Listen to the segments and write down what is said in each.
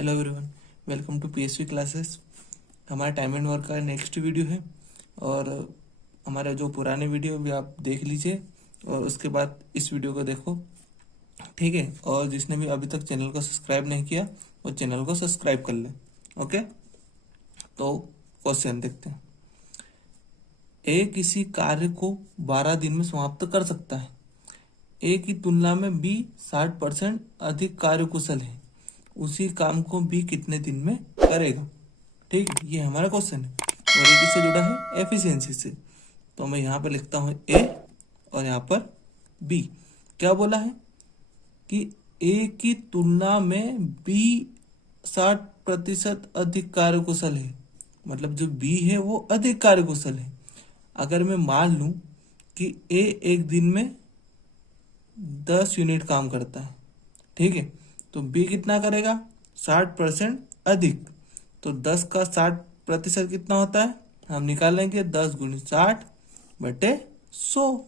Hello everyone, welcome to PSV classes. हमारा time and work का next video है और हमारा जो पुराने वीडियो भी आप देख लीजिए और उसके बाद इस वीडियो को देखो, ठीक है। और जिसने भी अभी तक चैनल को सब्सक्राइब नहीं किया वो चैनल को सब्सक्राइब कर ले। ओके, तो क्वेश्चन देखते हैं। ए किसी कार्य को 12 दिन में समाप्त कर सकता है। ए की तुलना में बी 60% अधिक कार्यकुशल है। उसी काम को बी कितने दिन में करेगा? ठीक है, ये हमारा क्वेश्चन है और ये किससे जुड़ा है? एफिशिएंसी से। तो मैं यहाँ पर लिखता हूँ ए और यहाँ पर बी। क्या बोला है कि ए की तुलना में बी 60% अधिक कार्यकुशल है। मतलब जो बी है वो अधिक कार्यकुशल है। अगर मैं मान लूं कि ए एक दिन में 10 यूनिट काम करता है, ठीक है, तो बी कितना करेगा? 60% अधिक। तो 10 का 60% कितना होता है? हम निकाल लेंगे 10 गुणित 60 बटे 100।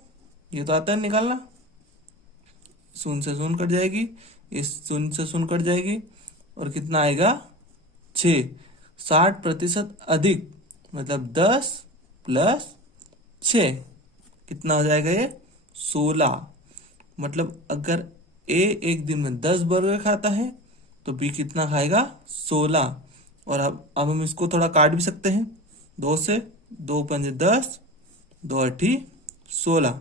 ये तो आता है निकालना। शून्य से शून्य कट जाएगी, इस शून्य से शून्य कट जाएगी और कितना आएगा? 6। 60% अधिक मतलब 10 प्लस 6 कितना हो जाएगा? ये 16। मतलब अगर ए एक दिन में 10 बर्गर खाता है तो बी कितना खाएगा? 16। और अब हम इसको थोड़ा काट भी सकते हैं। 2 से 2 पंजे 10, 2 अठी 16।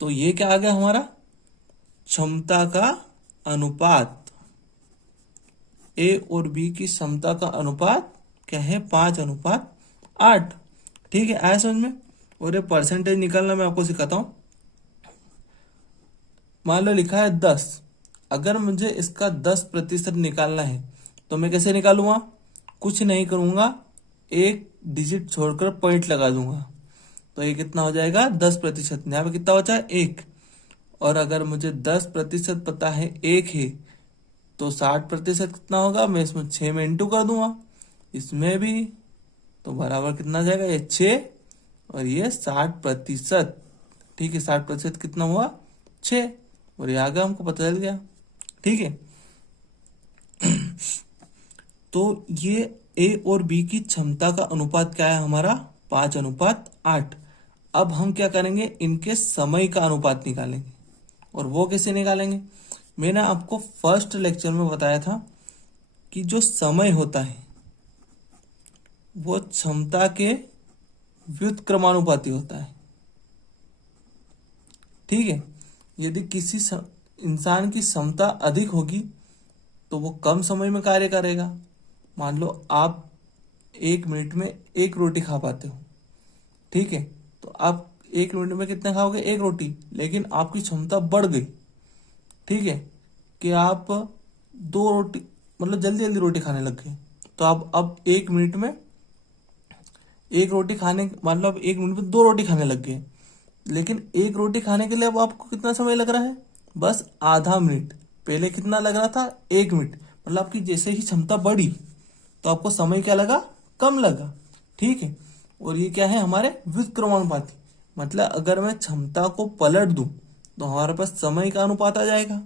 तो ये क्या आ गया हमारा? क्षमता का अनुपात। ए और बी की क्षमता का अनुपात क्या है? 5:8। ठीक है, आया समझ में? और ये परसेंटेज निकालना मैं आपको सिखाता हूं। मान लो लिखा है 10। अगर मुझे इसका 10% निकालना है तो मैं कैसे निकालूंगा? कुछ नहीं करूंगा, एक डिजिट छोड़कर पॉइंट लगा दूंगा। तो ये कितना हो जाएगा? 10%। यहाँ पे कितना बचा है? 1। और अगर मुझे 10% पता है 1 है तो 60% कितना होगा? मैं इसमें 6 में इंटू कर दूंगा, इसमें भी। तो बराबर कितना जाएगा? ये 6 और ये 60%। ठीक है, 60% कितना हुआ? 6। और ये आगे हमको पता चल गया। ठीक है, तो ये ए और बी की क्षमता का अनुपात क्या है हमारा? 5:8। अब हम क्या करेंगे? इनके समय का अनुपात निकालेंगे। और वो कैसे निकालेंगे? मैंने आपको फर्स्ट लेक्चर में बताया था कि जो समय होता है वो क्षमता के व्युत्क्रमानुपाती होता है। ठीक है, यदि किसी इंसान की क्षमता अधिक होगी तो वो कम समय में कार्य करेगा। मान लो आप 1 मिनट में 1 रोटी खा पाते हो, ठीक है, तो आप 1 मिनट में कितना खाओगे? 1 रोटी। लेकिन आपकी क्षमता बढ़ गई, ठीक है, कि आप 2 रोटी मतलब जल्दी जल्दी रोटी खाने लग गए। तो आप अब 1 मिनट में 1 रोटी खाने, मतलब 1 मिनट में 2 रोटी खाने लग गए। लेकिन 1 रोटी खाने के लिए अब आपको कितना समय लग रहा है? बस आधा मिनट। पहले कितना लग रहा था? 1 मिनट। मतलब आपकी जैसे ही क्षमता बढ़ी तो आपको समय क्या लगा? कम लगा। ठीक है, और ये क्या है? हमारे व्युत्क्रमानुपाती। मतलब अगर मैं क्षमता को पलट दूं तो हमारे पास समय का अनुपात आ जाएगा।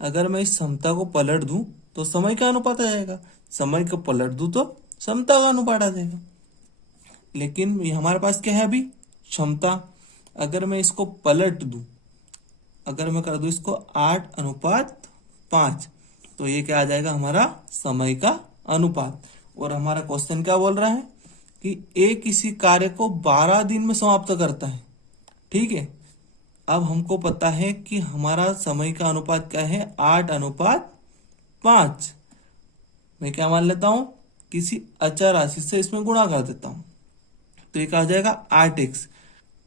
अगर मैं इस क्षमता को पलट दूं तो समय का अनुपात आ जाएगा। समय को पलट दूं तो क्षमता का अनुपात आ जाएगा। लेकिन हमारे पास क्या है अभी? क्षमता। अगर मैं इसको पलट दूं, अगर मैं कर दूं इसको 8:5, तो ये क्या आ जाएगा? हमारा समय का अनुपात। और हमारा क्वेश्चन क्या बोल रहा है कि ए किसी कार्य को 12 दिन में समाप्त करता है। ठीक है, अब हमको पता है कि हमारा समय का अनुपात क्या है? 8:5। मैं क्या मान लेता हूं? किसी अचर राशि से इसमें गुणा कर देता हूं। तो ये कहा जाएगा 8x,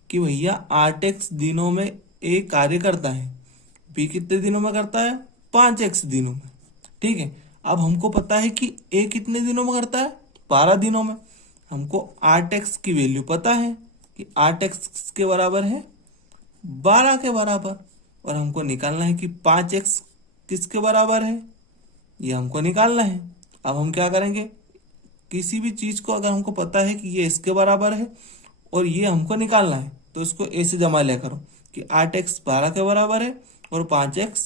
कि भैया 8x दिनों में ए कार्य करता है। बी कितने दिनों में करता है? 5x दिनों में। ठीक है, अब हमको पता है कि ए कितने दिनों में करता है? 12 दिनों में। हमको 8x की वैल्यू पता है कि 8x के बराबर है 12 के बराबर। और हमको निकालना है कि 5x किसके बराबर है? ये हमको निकालना है। अब हम क्या करेंगे? किसी भी चीज को अगर हमको पता है कि ये इसके बराबर है और ये हमको निकालना है तो इसको ए से जमा लिया करो कि 8x 12 के बराबर है और 5x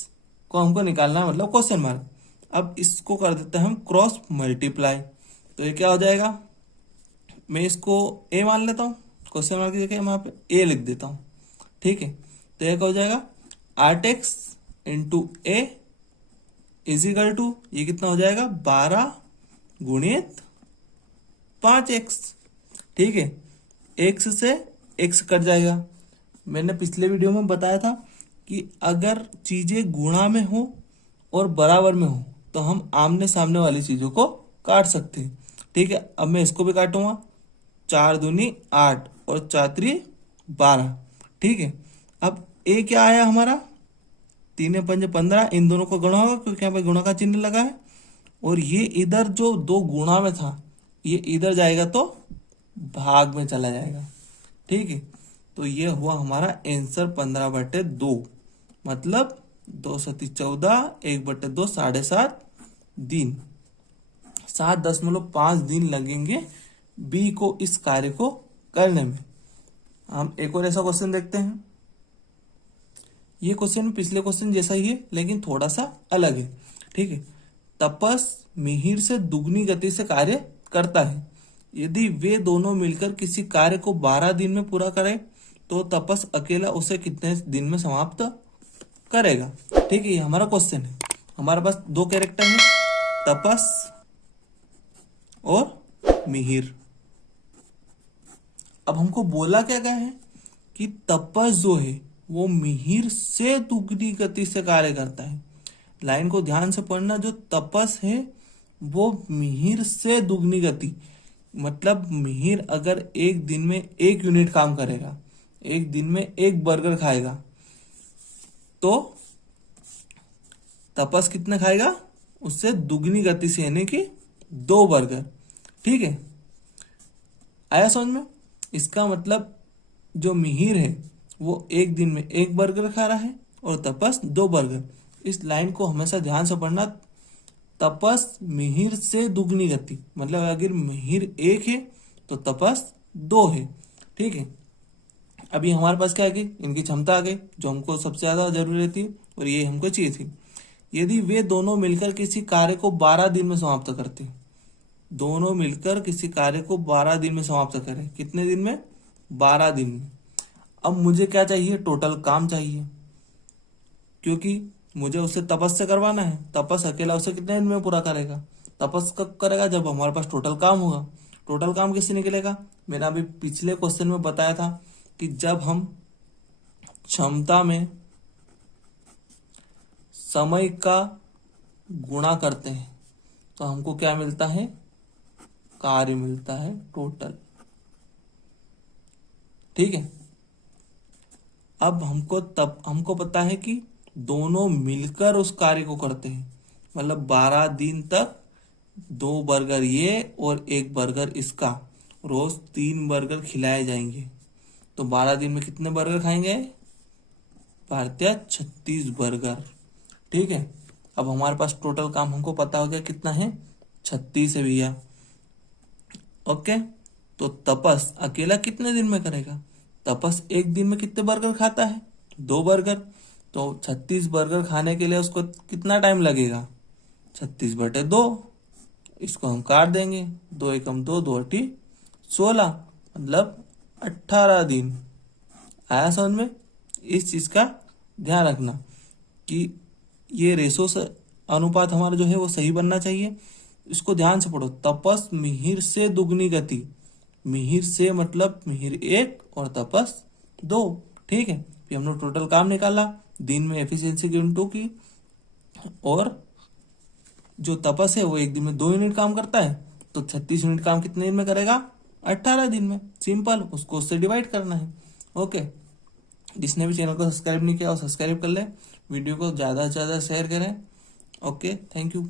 को हमको निकालना है, मतलब क्वेश्चन मार्क। अब इसको कर देते हैं हम क्रॉस मल्टीप्लाई। तो ये क्या हो जाएगा, मैं इसको ए मान लेता हूँ, क्वेश्चन मार्क की जगह मैं यहाँ पे ए लिख देता हूँ। ठीक है, तो ये क्या हो जाएगा 8x into a is equal to, ये कितना हो जाएगा 12 गुणित 5x। ठीक है, x से x कट जाएगा। मैंने पिछले वीडियो में बताया था कि अगर चीजें गुणा में हो और बराबर में हो तो हम आमने सामने वाली चीजों को काट सकते हैं। ठीक है, अब मैं इसको भी काटूंगा, 4 दूनी 8 और 4 3 12। ठीक है, अब ए क्या आया हमारा 3 5 15, इन दोनों को गुणा होगा क्योंकि यहाँ पे गुणा का चिन्ह लगा है, और ये इधर जो 2 गुणा में था ये इधर जाएगा तो भाग में चला जाएगा। ठीक है, तो ये हुआ हमारा आंसर 15/2, मतलब 2 सती 14, 1/2 7.5 दिन, 7.5 दिन लगेंगे बी को इस कार्य को करने में। हम एक और ऐसा क्वेश्चन देखते हैं। ये क्वेश्चन पिछले क्वेश्चन जैसा ही है लेकिन थोड़ा सा अलग है। ठीक है, तपस मिहिर से दुगनी गति से कार्य करता है। यदि वे दोनों मिलकर किसी कार्य को 12 दिन में पूरा करें तो तपस अकेला उसे कितने दिन में समाप्त करेगा। ठीक है, ये हमारा क्वेश्चन है। हमारे पास 2 कैरेक्टर हैं, तपस और मिहिर। अब हमको बोला क्या गया है कि तपस जो है वो मिहिर से दुगनी गति से कार्य करता है। लाइन को ध्यान से पढ़ना, जो तपस है वो मिहिर से दुगनी गति, मतलब मिहिर अगर एक दिन में 1 यूनिट काम करेगा, एक दिन में 1 बर्गर खाएगा, तो तपस कितने खाएगा उससे दुगनी गति से, यानी कि 2 बर्गर। ठीक है, आया समझ में। इसका मतलब जो मिहिर है वो एक दिन में 1 बर्गर खा रहा है और तपस 2 बर्गर। इस लाइन को हमेशा ध्यान से पढ़ना, तपस मिहिर से दुगनी गति, मतलब अगर मिहिर 1 है तो तपस 2 है। ठीक है, अभी हमारे पास क्या आ गई, इनकी क्षमता आ गई जो हमको सबसे ज्यादा जरूरी रहती है और ये हमको चाहिए थी। यदि वे दोनों मिलकर किसी कार्य को 12 दिन में समाप्त करते, दोनों मिलकर किसी कार्य को 12 दिन में समाप्त करें, कितने दिन में 12 दिन में। अब मुझे क्या चाहिए, टोटल काम चाहिए, क्योंकि मुझे उससे तपस से करवाना है। तपस अकेला उसे कितने दिन में पूरा करेगा, तपस कब करेगा जब हमारे पास टोटल काम होगा। टोटल काम किससे निकलेगा, मैंने अभी पिछले क्वेश्चन में बताया था कि जब हम क्षमता में समय का गुणा करते हैं तो हमको क्या मिलता है, कार्य मिलता है टोटल। ठीक है, अब हमको पता है कि दोनों मिलकर उस कार्य को करते हैं, मतलब 12 दिन तक 2 बर्गर ये और 1 बर्गर इसका, रोज 3 बर्गर खिलाए जाएंगे। तो 12 दिन में कितने बर्गर खाएंगे भारतीय, 36 बर्गर। ठीक है, अब हमारे पास टोटल काम हमको पता हो गया कितना है, 36 है भैया। ओके, तो तपस अकेला कितने दिन में करेगा, तपस एक दिन में कितने बर्गर खाता है, 2 बर्गर। तो 36 बर्गर खाने के लिए उसको कितना टाइम लगेगा, 36/2। इसको हम काट देंगे, 2 एकम 2, 2 अठी 16, मतलब 18 दिन। आया समझ में। इस चीज का ध्यान रखना कि ये रेशो से अनुपात हमारा जो है वो सही बनना चाहिए। इसको ध्यान से पढ़ो, तपस मिहिर से दुगनी गति, मिहिर से मतलब मिहिर 1 और तपस 2। ठीक है, फिर हमने टोटल काम निकाला, दिन में एफिशिएंसी गिनटू की, और जो तपस है वो एक दिन में 2 यूनिट काम करता है, तो 36 यूनिट काम कितने दिन में करेगा, 18 दिन में। सिंपल, उसको उससे डिवाइड करना है। ओके, जिसने भी चैनल को सब्सक्राइब नहीं किया वो सब्सक्राइब कर ले, वीडियो को ज्यादा से ज्यादा शेयर करें। Okay, thank you.